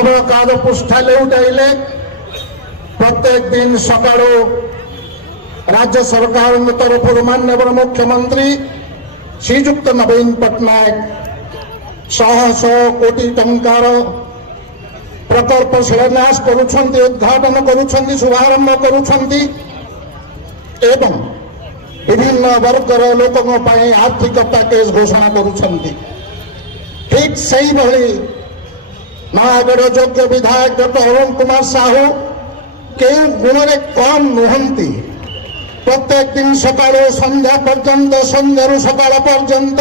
खबरकागज पृष्ठा लेउटाइले प्रत्येक दिन सकाळू राज्य सरकार तरफ माननीय मुख्यमंत्री श्रीजुक्त नवीन पट्टनायक शह शह कोटी टंकार प्रकल्प शिलान्यास करुछंती, उद्घाटन करुछंती, शुभारंभ करुछंती एवं विभिन्न वर्गर लोकों ପାଇଁ आर्थिक पैकेज घोषणा करुछंती। ठीक सही भली नयागढ़ योग्य विधायक डॉक्टर अरुण कुमार साहू के गुण में कम नुहंती। प्रत्येक दिन सकाळू संध्या पर्यंत संध्यारू सकाळ पर्यंत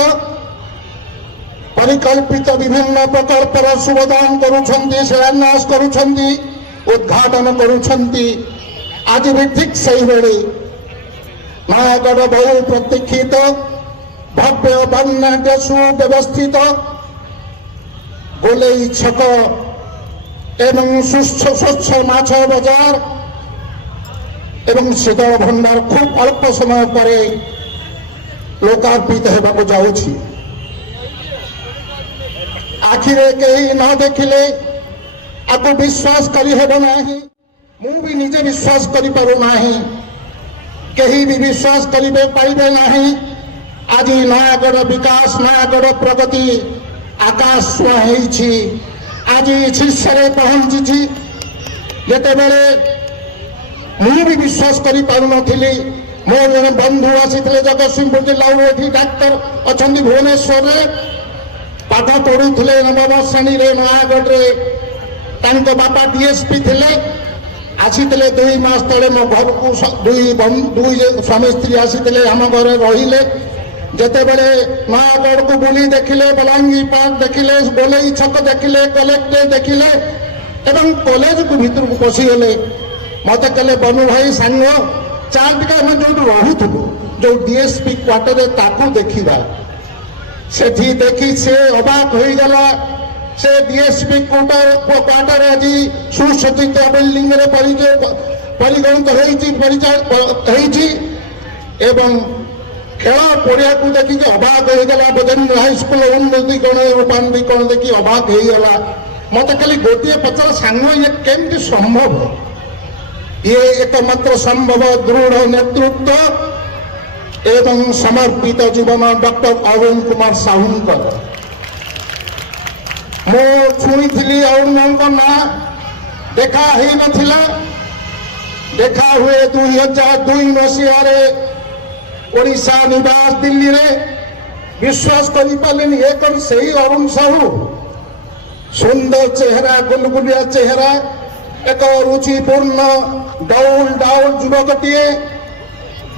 परिकल्पित विभिन्न प्रकल्पर शुभदान करुछंती, शिलान्यास करुछंती, उद्घाटन करुछंती। आज भी ठीक सही बेले नयागढ़ बहु प्रतीक्षित भव्य वर्णाढ्य सुव्यवस्थित गोलेई छक एवं स्वच्छ माछ बाजार एवं शीतल भंडार खूब अल्प समय पर लोकार्पित होगा जाऊँगी। आखिरे कहीं न देखिले आपको विश्वास करी हेब नाही, मु भी निजे विश्वास करी पारु नाही, कहीं भी विश्वास करिबे पाइबे नाही। आज नयागढ़ विकास नयागढ़ प्रगति आकाश छुआ आज शीर्ष पहुंची। जिते बेले मु भी विश्वास करी पारु नथिली। मो जने बंधु आसी जगतसिंहपुर जिला ये डाक्तर अच्छा भुवनेश्वर पाठ पढ़ुले नवम श्रेणी नयागढ़ बापा डीएसपी थे आसी 2 मास तले मो घर को दुई स्वामी स्त्री आसी आम घर रहिले। जिते बड़े नयागढ़ को बुली देखिले, बलांगी पार्क देखिले, गोलेई छक देखिले, कलेक्टर देखिले एवं कॉलेज को भीतर को पशिगले। मत कले बनु भाई सांग चाल टिका जो रोलु जो डीएसपी क्वार्टर ताकू देखा से देखी से अबाक हो गला। से डीएसपी क्वार्टर आज सुसज्जित बिल्डिंग परिगणित एवं खेल पड़िया को देखिए अबाक हो गला। बजेन्द्र हाईस्कल उन्नतीकरण रूपांतरीकरण देखिए अबाक हो गला। मत खाली गोटे पचार सांग ये केमती संभव? ये एकमात्र संभव दृढ़ नेतृत्व एवं समर्पित जीवन डॉक्टर अरुण कुमार साहूंकर। मो छुई अरुण ना देखा ही नथिला, देखा हुए 2002 मसीह ओडिशा निवास दिल्ली रे। विश्वास करि पालेनी ये कौन सही अरुण साहू? सुंदर चेहरा, गुलगुलिया चेहरा, एक रुचिपूर्ण डाउल डाउल युवकटीए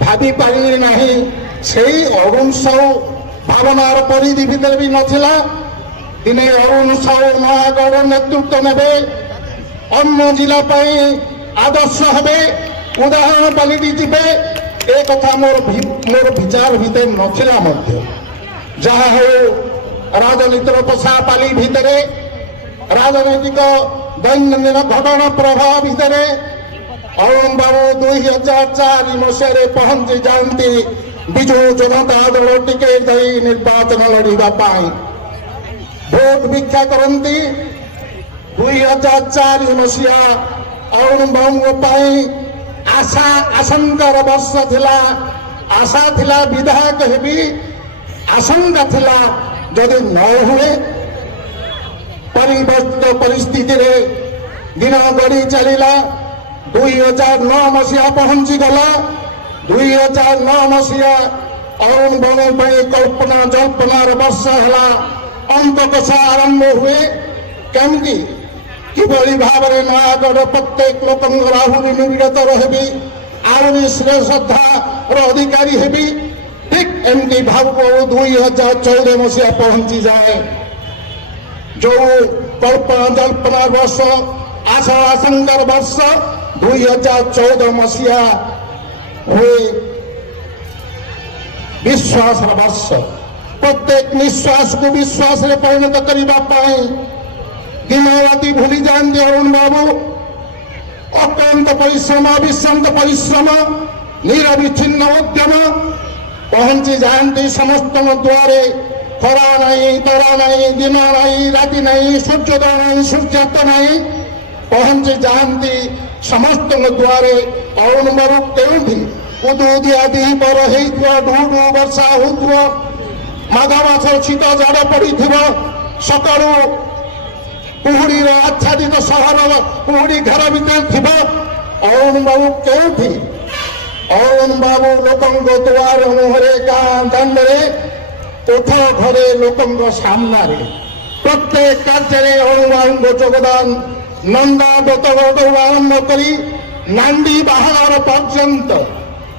भावी पारि नहीं। सही अरुण साहू भावनार परिधि भितर भी नथिला। दिने अरुण साहू नयागढ़ नेतृत्व नेबे, अन्य जिला आदर्श हेबे, उदाहरण पलटि जिबे। ए कथा मोर विचार भितर नथिला मध्य। जहा हो राजनीतिर पशा पाली भितरे राजनैतिक दैनंदिन घटना प्रभाव भितर अरुण बाबू 2004 मसीह पहुंची जाती विजु जनता दल टिकेट दे निर्वाचन लड़िबा पाई भोट भिक्षा करती। 2004 मसीहा अरुण बाबू आशा आशंकार वर्ष थिला। आशा थिला विधायक हेबी, आशंका थिला जदि न हुए परिवर्तित परिस्थिति रे दिन गड़ी चलिला। 2009 मसीहा पहुंची गला। 2009 मसीहा अरुण बाबू कल्पना जल्पनार वर्ष है। अंक कषा आरंभ हुए कमी किभली भाव में नयागढ़ प्रत्येक लोक आहरी निविड़त रही आहरी श्रेष्ठतार अधिकारी हेबी। ठीक एमती भाव 2014 मसीहा पहुंची जाए। जो कल्पना जल्पना वर्ष आशा आशंकार वर्ष 2014 मसीहा हुए विश्वास वर्ष। प्रत्येक निश्वास को विश्वास रे परिणत करने दिन राति भूली जाती अरुण बाबू। अत्यंत परिश्रम, अविश्रांत परिश्रम, निरविच्छिन्न उद्यम पहुंची जाती समस्त द्वारे ଖରା ନାହିଁ, ତରା ନାହିଁ, ଦିନ ନାହିଁ, ରାତି ନାହିଁ, ସୂର୍ଯ୍ୟୋଦୟ ନାହିଁ, ସୂର୍ଯ୍ୟାସ୍ତ ନାହିଁ, ପହଞ୍ଚି ଯାଆନ୍ତି ସମସ୍ତଙ୍କ ଦୁଆରେ। ଅରୁଣ ବାବୁ କେଉଁଠି? ଉଦୁଉଦିଆ ଦ୍ୱିପହର ହେଇଥିବ, ଢୁ ଢୁ ବର୍ଷା ହଉଥିବ, ମାଘ ମାସର ଶୀତ ଝାଡ଼ ପଡ଼ିଥିବ, ସକାଳୁ କୁହୁଡ଼ିର ଆଚ୍ଛାଦିତ ସହର କୁହୁଡ଼ି ଘର ଭିତରେ ଥିବ। ଅରୁଣ ବାବୁ କେଉଁଠି? ଅରୁଣ ବାବୁ ଲୋକଙ୍କ ଦୁଆର ମୁହଁରେ, ଗାଁ ଦାଣ୍ଡରେ, କୋଠ ଘରେ, ଲୋକଙ୍କ ସାମ୍ନାରେ। ପ୍ରତ୍ୟେକ କାର୍ଯ୍ୟରେ ଅରୁଣ ବାବୁଙ୍କ ଯୋଗଦାନ ନନ୍ଦା ବ୍ରତଘରଠୁ ଆରମ୍ଭ କରି ନାଣ୍ଡି ବାହାଘର ପର୍ଯ୍ୟନ୍ତ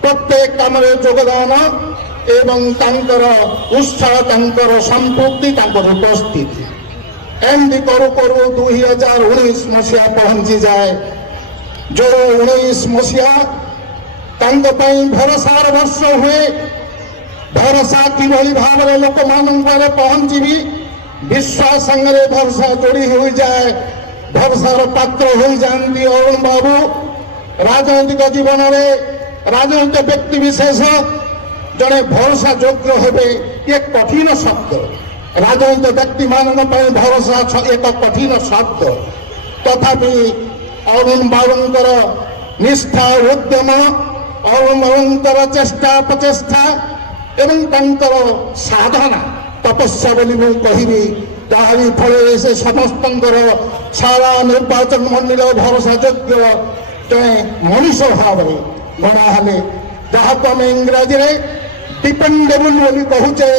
ପ୍ରତ୍ୟେକ କାମରେ ଯୋଗଦାନ ଏବଂ ତାଙ୍କର ଉତ୍ସାହ, ତାଙ୍କର ସମ୍ପୃକ୍ତି, ତାଙ୍କର ଉପସ୍ଥିତି। ଏମିତି କରୁ କରୁ 2019 ମସିହା ପହଞ୍ଚିଯାଏ। ଯେଉଁ 19 ମସିହା ତାଙ୍କ ପାଇଁ ଭରସାର ବର୍ଷ ହୁଏ। ଭରସା କିଭଳି ଭାବରେ ଲୋକମାନଙ୍କରେ ପହଞ୍ଚିବି, ବିଶ୍ୱାସ ସାଙ୍ଗରେ ଭରସା ଯୋଡ଼ି ହୋଇଯାଏ। ଭରସାର ପାତ୍ର ହୋଇଯାଆନ୍ତି ଅରୁଣ ବାବୁ। ରାଜନୈତିକ ଜୀବନରେ ରାଜନୈତିକ ବ୍ୟକ୍ତି ବିଶେଷ ଜଣେ ଭରସା ଯୋଗ୍ୟ ହେବେ, ଏ କଠିନ ଶବ୍ଦ। ରାଜନୈତିକ ବ୍ୟକ୍ତିମାନଙ୍କ ପାଇଁ ଭରସା ଏକ କଠିନ ଶବ୍ଦ। ତଥାପି ଅରୁଣ ବାବୁଙ୍କର ନିଷ୍ଠା, ଉଦ୍ୟମ, ଅରୁଣ ବାବୁଙ୍କର ଚେଷ୍ଟା ପ୍ରଚେଷ୍ଟା ଏବଂ ତାଙ୍କର ସାଧନା, ତପସ୍ୟା ବୋଲି ମୁଁ କହିବି। ତାହାରି ଫଳରେ ସେ ସମସ୍ତଙ୍କର ସାରା ନିର୍ବାଚନ ମଣ୍ଡଳୀର ଭରସା ଯୋଗ୍ୟ ଜଣେ ମଣିଷ ଭାବରେ ଗଣା ହେଲେ। ଯାହାକୁ ଆମେ ଇଂରାଜୀରେ ଡିପେଣ୍ଡେବୁଲ ବୋଲି କହୁଛେ।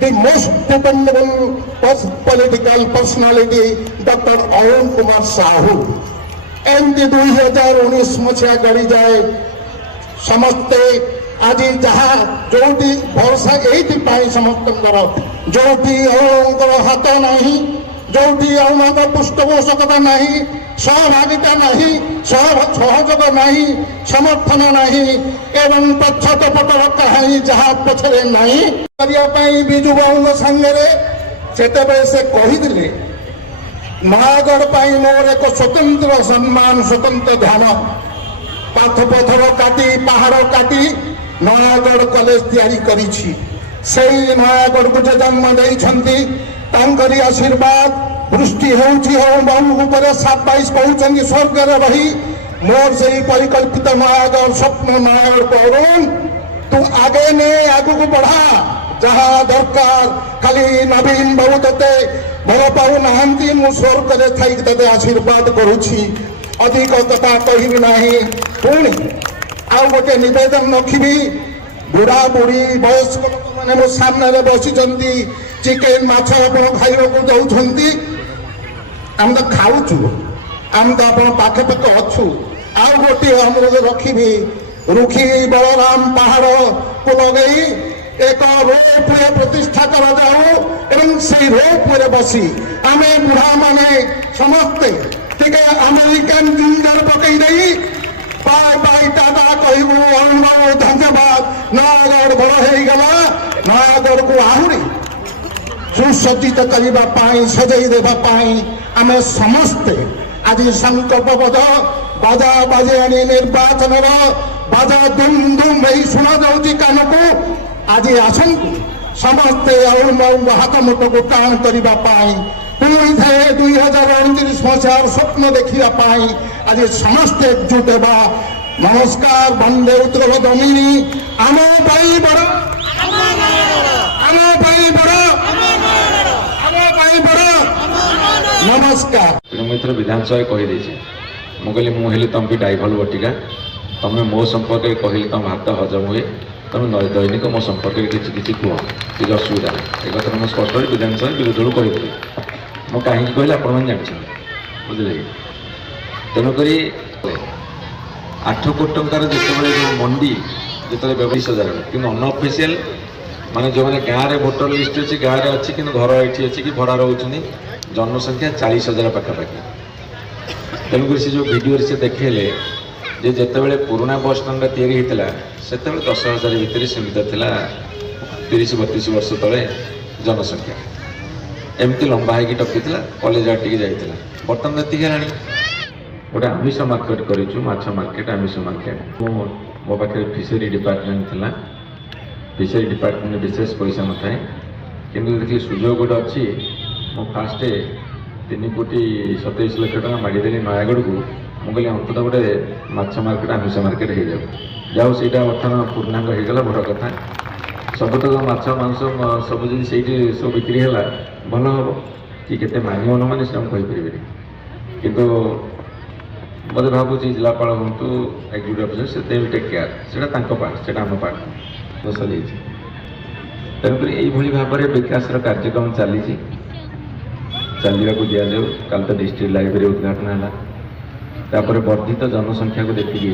ଦି most dependable political personality doctor Arun Kumar Sahu. ଏମିତି 2019 ମସିହା ଗଡ଼ିଯାଏ। ସମସ୍ତେ ଆଜି ଯାହା ଯୋଉଠି ଭରସା ଏଇଥିପାଇଁ ସମସ୍ତଙ୍କର, ଯୋଉଠି ଅରୁଣଙ୍କର ହାତ ନାହିଁ, ଯୋଉଠି ଅରୁଣଙ୍କ ପୃଷ୍ଠପୋଷକତା ନାହିଁ, ସହଭାଗିତା ନାହିଁ, ସହଯୋଗ ନାହିଁ, ସମର୍ଥନ ନାହିଁ ଏବଂ ପଛପଟର କାହାଣୀ ଯାହା ପଛରେ ନାହିଁ କରିବା ପାଇଁ ବିଜୁ ବାବୁଙ୍କ ସାଙ୍ଗରେ ସେତେବେଳେ ସେ କହିଥିଲେ, ନୟାଗଡ଼ ପାଇଁ ମୋର ଏକ ସ୍ୱତନ୍ତ୍ର ସମ୍ମାନ, ସ୍ୱତନ୍ତ୍ର ଧ୍ୟାନ। ପଥର କାଟି, ପାହାଡ଼ କାଟି ନୟାଗଡ଼ କଲେଜ ତିଆରି କରିଛି। ସେଇ ନୟାଗଡ଼କୁ ଯେ ଜନ୍ମ ଦେଇଛନ୍ତି, ତାଙ୍କରି ଆଶୀର୍ବାଦ ବୃଷ୍ଟି ହେଉଛି ଅରୁଣ ବାବୁ ଉପରେ। 27 କହୁଛନ୍ତି ସ୍ୱର୍ଗରେ ରହି ମୋର ସେଇ ପରିକଳ୍ପିତ ନୟାଗଡ଼ ସ୍ୱପ୍ନ। ନୟାଗଡ଼କୁ ଅରୁଣ ତୁ ଆଗେ ନେ, ଆଗକୁ ବଢ଼ା। ଯାହା ଦରକାର, ଖାଲି ନବୀନ ବାବୁ ତତେ ଭଲ ପାଉନାହାନ୍ତି, ମୁଁ ସ୍ୱର୍ଗରେ ଥାଇକି ତତେ ଆଶୀର୍ବାଦ କରୁଛି। ଅଧିକ କଥା କହିବି ନାହିଁ। ପୁଣି ଆଉ ଗୋଟେ ନିବେଦନ ରଖିବି। ବୁଢ଼ା ବୁଢ଼ୀ ବୟସ୍କ ଲୋକମାନେ ମୋ ସାମ୍ନାରେ ବସିଛନ୍ତି, ଚିକେନ ମାଛ ଆପଣ ଖାଇବାକୁ ଦଉଛନ୍ତି। ଆମେ ତ ଖାଉଛୁ, ଆମେ ତ ଆପଣ ପାଖେ ପାଖେ ଅଛୁ। ଆଉ ଗୋଟିଏ ଅନୁରୋଧ ରଖିବି, ରୁଖି ବଳରାମ ପାହାଡ଼କୁ ଲଗେଇ ଏକ ରୋପୱେ ପ୍ରତିଷ୍ଠା କରାଯାଉ ଏବଂ ସେଇ ରୋପୱେରେ ବସି ଆମେ ବୁଢ଼ାମାନେ ସମସ୍ତେ ଟିକେ ଆମେରିକାନ ଜିଞ୍ଜର ପକେଇ ଦେଇ ବାଏ ବାଏ ଟାଟା କହିବୁ। ଅରୁଣ ବାବୁ ଧନ୍ୟବାଦ, ନୟାଗଡ଼ ବଡ଼ ହେଇଗଲା। ନୟାଗଡ଼କୁ ଆହୁରି ସୁସଜ୍ଜିତ କରିବା ପାଇଁ, ସଜେଇ ଦେବା ପାଇଁ ଆମେ ସମସ୍ତେ ଆଜି ସଂକଳ୍ପବଦ୍ଧ। ବାଜା ବାଜେ ଆଣି ନିର୍ବାଚନର ବାଜା ଧୁମ୍ ଧୁମ୍ ହେଇ ଶୁଣାଯାଉଛି କାନକୁ। ଆଜି ଆସନ୍ତୁ ସମସ୍ତେ ଅରୁଣ ବାବୁଙ୍କ ହାତ ମୁଠକୁ ଟାଣ କରିବା ପାଇଁ, ପୁଣି ଥରେ 2029 ମସିହାର ସ୍ୱପ୍ନ ଦେଖିବା ପାଇଁ ଆଜି ସମସ୍ତେ ଏକଜୁଟ ହେବା। ନମସ୍କାର। ବନ୍ଦେ ଉତ୍କଳ ଦମିନୀ। ଆମ ପାଇଁ ବଡ଼, ଆମ ପାଇଁ ବଡ଼, ଆମ ପାଇଁ ବଡ଼। ନମସ୍କାର। ମୁଁ ଏଥର ବିଧାନସଭାରେ କହିଦେଇଛି, ମୁଁ କହିଲି ମୁଁ ହେଲି ତମ ବି ଡାଇଭଲ ବଟିକା। ତମେ ମୋ ସମ୍ପର୍କରେ କହିଲେ ତମ ଭାତ ହଜମ ହୁଏ, ତମେ ଦୈନିକ ମୋ ସମ୍ପର୍କରେ କିଛି କିଛି କୁହ, କିଛି ଅସୁବିଧା ନାହିଁ। ଏ କଥା ମୁଁ ସ୍ପଷ୍ଟ କରି ବିଧାନସଭାରେ ବିରୋଧୀକୁ କହିଥିଲି। ମୁଁ କାହିଁକି କହିଲି ଆପଣମାନେ ଜାଣିଛନ୍ତି, ବୁଝିଲେ କି? ତେଣୁକରି 8 କୋଟି ଟଙ୍କାର ଯେତେବେଳେ ଯେଉଁ ମଣ୍ଡି ଯେତେବେଳେ 22,000 କିନ୍ତୁ ଅନଅଫିସିଆଲ ମାନେ ଯେଉଁମାନେ ଗାଁରେ ଭୋଟର ଲିଷ୍ଟ ଅଛି, ଗାଁରେ ଅଛି କିନ୍ତୁ ଘର ଏଠି ଅଛି କି ଭଡ଼ା ରହୁଛନ୍ତି, ଜନସଂଖ୍ୟା 40,000 ପାଖାପାଖି। ତେଣୁକରି ସେ ଯେଉଁ ଭିଡ଼ିଓରେ ସେ ଦେଖେଇଲେ ଯେ ଯେତେବେଳେ ପୁରୁଣା ବସ୍ ଷ୍ଟାଣ୍ଡଟା ତିଆରି ହେଇଥିଲା ସେତେବେଳେ 10,000 ଭିତରେ ସୀମିତ ଥିଲା 30-32 ବର୍ଷ ତଳେ ଜନସଂଖ୍ୟା। ଏମିତି ଲମ୍ବା ହେଇକି ଟପିଥିଲା, କଲେଜ ଆଡ଼ ଟିକେ ଯାଇଥିଲା। ବର୍ତ୍ତମାନ ଏତିକି ହେଲାଣି। ଗୋଟେ ଆମିଷ ମାର୍କେଟ କରିଛୁ, ମାଛ ମାର୍କେଟ, ଆମିଷ ମାର୍କେଟ। ମୋ ପାଖରେ ଫିସରୀ ଡିପାର୍ଟମେଣ୍ଟ ଥିଲା। ଫିସରୀ ଡିପାର୍ଟମେଣ୍ଟ ବିଶେଷ ପଇସା ନଥାଏ, କିନ୍ତୁ ଦେଖିଲି ସୁଯୋଗ ଗୋଟେ ଅଛି। ମୁଁ ଫାଷ୍ଟ 3,27,00,000 ଟଙ୍କା ମାଡ଼ିଦେଲି ନୟାଗଡ଼କୁ। ମୁଁ କହିଲି ଅନ୍ତତଃ ଗୋଟେ ମାଛ ମାର୍କେଟ ଆମିଷ ମାର୍କେଟ ହେଇଯାଉ। ଯାଉ ସେଇଟା ବର୍ତ୍ତମାନ ପୂର୍ଣ୍ଣାଙ୍ଗ ହେଇଗଲା, ବଡ଼ କଥା। ସବୁତକ ମାଛ ମାଂସ ସବୁ ଯଦି ସେଇଠି ସବୁ ବିକ୍ରି ହେଲା ଭଲ ହେବ। କି କେତେ ମାନିବ ନ ମାନି ସେଟା ମୁଁ କହିପାରିବିନି, କିନ୍ତୁ ମୋତେ ଭାବୁଛି ଜିଲ୍ଲାପାଳ ହୁଅନ୍ତୁ, ଏକ୍ଜିକ୍ୟୁଟିଭ୍ ଅଫିସର, ସେ ଦେ ୱିଲ୍ ଟେକ୍ କେୟାର। ସେଇଟା ତାଙ୍କ ପାର୍ଟ, ସେଇଟା ଆମ ପାର୍ଟ ସରିଯାଇଛି। ତେଣୁକରି ଏଇଭଳି ଭାବରେ ବିକାଶର କାର୍ଯ୍ୟକ୍ରମ ଚାଲିଛି, ଚାଲିବାକୁ ଦିଆଯାଉ। କାଲି ତ ଡିଷ୍ଟ୍ରିକ୍ଟ ଲାଇବ୍ରେରୀ ଉଦ୍ଘାଟନ ହେଲା। ତାପରେ ବର୍ଦ୍ଧିତ ଜନସଂଖ୍ୟାକୁ ଦେଖିକି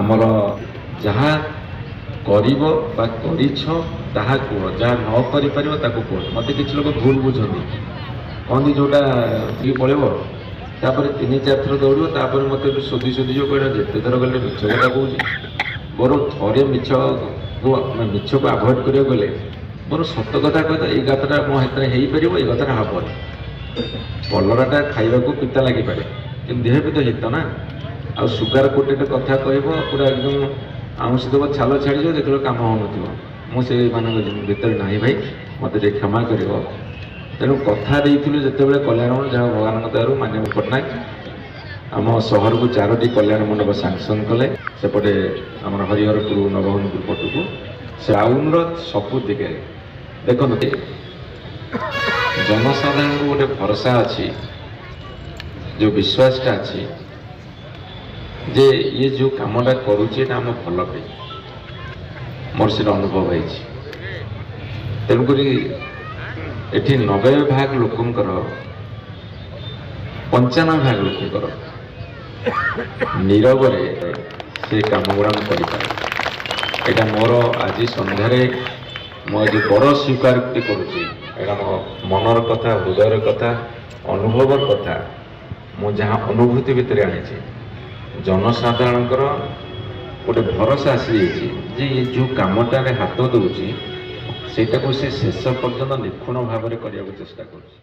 ଆମର ଯାହା କରିବ ବା କରିଛ ତାହା କୁହ, ଯାହା ନ କରିପାରିବ ତାକୁ କୁହ। ମୋତେ କିଛି ଲୋକ ଭୁଲ ବୁଝନ୍ତି, କହନ୍ତି ଯେଉଁଟା ଟିକେ ପଳେଇବ ତାପରେ 3-4 ଥର ଦୌଡ଼ିବ, ତାପରେ ମୋତେ ଶୋଧି ଯିବ, କହିଲା ଯେତେ ଥର ଗଲେ ମିଛ କଥା କହୁଛି। ବରଂ ଥରେ ମିଛକୁ ଆଭଏଡ଼ କରିବାକୁ ଗଲେ ବରଂ ସତ କଥା କହିବା, ଏଇ କଥାଟା ମୋ ହାତରେ ହେଇପାରିବ, ଏଇ କଥାଟା ହେବନି। କଲରାଟା ଖାଇବାକୁ ପିତା ଲାଗିପାରେ କିନ୍ତୁ ଦେହ ବି ତ ହିତ ନା। ଆଉ ସୁଗାର କୋଟେଡ୍ କଥା କହିବ, ପୁରା ଏକଦମ ଆଉଁସି ଦେବ, ଛାଲ ଛାଡ଼ିଯିବ, ଦେଖିବ କାମ ହେଉନଥିବ। ମୁଁ ସେଇମାନଙ୍କ ଭିତରେ ନାହିଁ ଭାଇ, ମୋତେ ଟିକେ କ୍ଷମା କରିବ। ତେଣୁ କଥା ଦେଇଥିଲୁ ଯେତେବେଳେ କଲ୍ୟାଣ ମଣ୍ଡପ, ଯାହା ଭଗବାନଙ୍କ ଦୟାରୁ ମାନ୍ୟବର ପଟ୍ଟନାୟକ ଆମ ସହରକୁ 4ଟି କଲ୍ୟାଣ ମଣ୍ଡପ ସାଂସନ କଲେ। ସେପଟେ ଆମର ହରିହରପୁର ନବରଙ୍ଗପୁର ପଟକୁ ଟାଉନର ସବୁ ଦିଗରେ ଦେଖନ୍ତୁ ଜନସାଧାରଣଙ୍କୁ ଗୋଟେ ଭରସା ଅଛି, ଯେଉଁ ବିଶ୍ୱାସଟା ଅଛି ଯେ ଇଏ ଯେଉଁ କାମଟା କରୁଛି ଏଇଟା ଆମ ଭଲ ପାଇଁ, ମୋର ସେଟା ଅନୁଭବ ହେଇଛି। ତେଣୁକରି ଏଠି 90% ଲୋକଙ୍କର 95% ଲୋକଙ୍କର ନୀରବରେ ସେ କାମ ଗୁଡ଼ାକ କରିପାରେ। ଏଇଟା ମୋର ଆଜି ସନ୍ଧ୍ୟାରେ ମୁଁ ଆଜି ବଡ଼ ସ୍ୱୀକାରୋକ୍ତି କରୁଛି। ଏଇଟା ମୋ ମନର କଥା, ହୃଦୟର କଥା, ଅନୁଭବର କଥା। ମୁଁ ଯାହା ଅନୁଭୂତି ଭିତରେ ଆଣିଛି, ଜନସାଧାରଣଙ୍କର ଗୋଟେ ଭରସା ଆସିଯାଇଛି ଯେ ଏ ଯେଉଁ କାମଟାରେ ହାତ ଦେଉଛି ସେଇଟାକୁ ସେ ଶେଷ ପର୍ଯ୍ୟନ୍ତ ନିଖୁଣ ଭାବରେ କରିବାକୁ ଚେଷ୍ଟା କରୁଛି।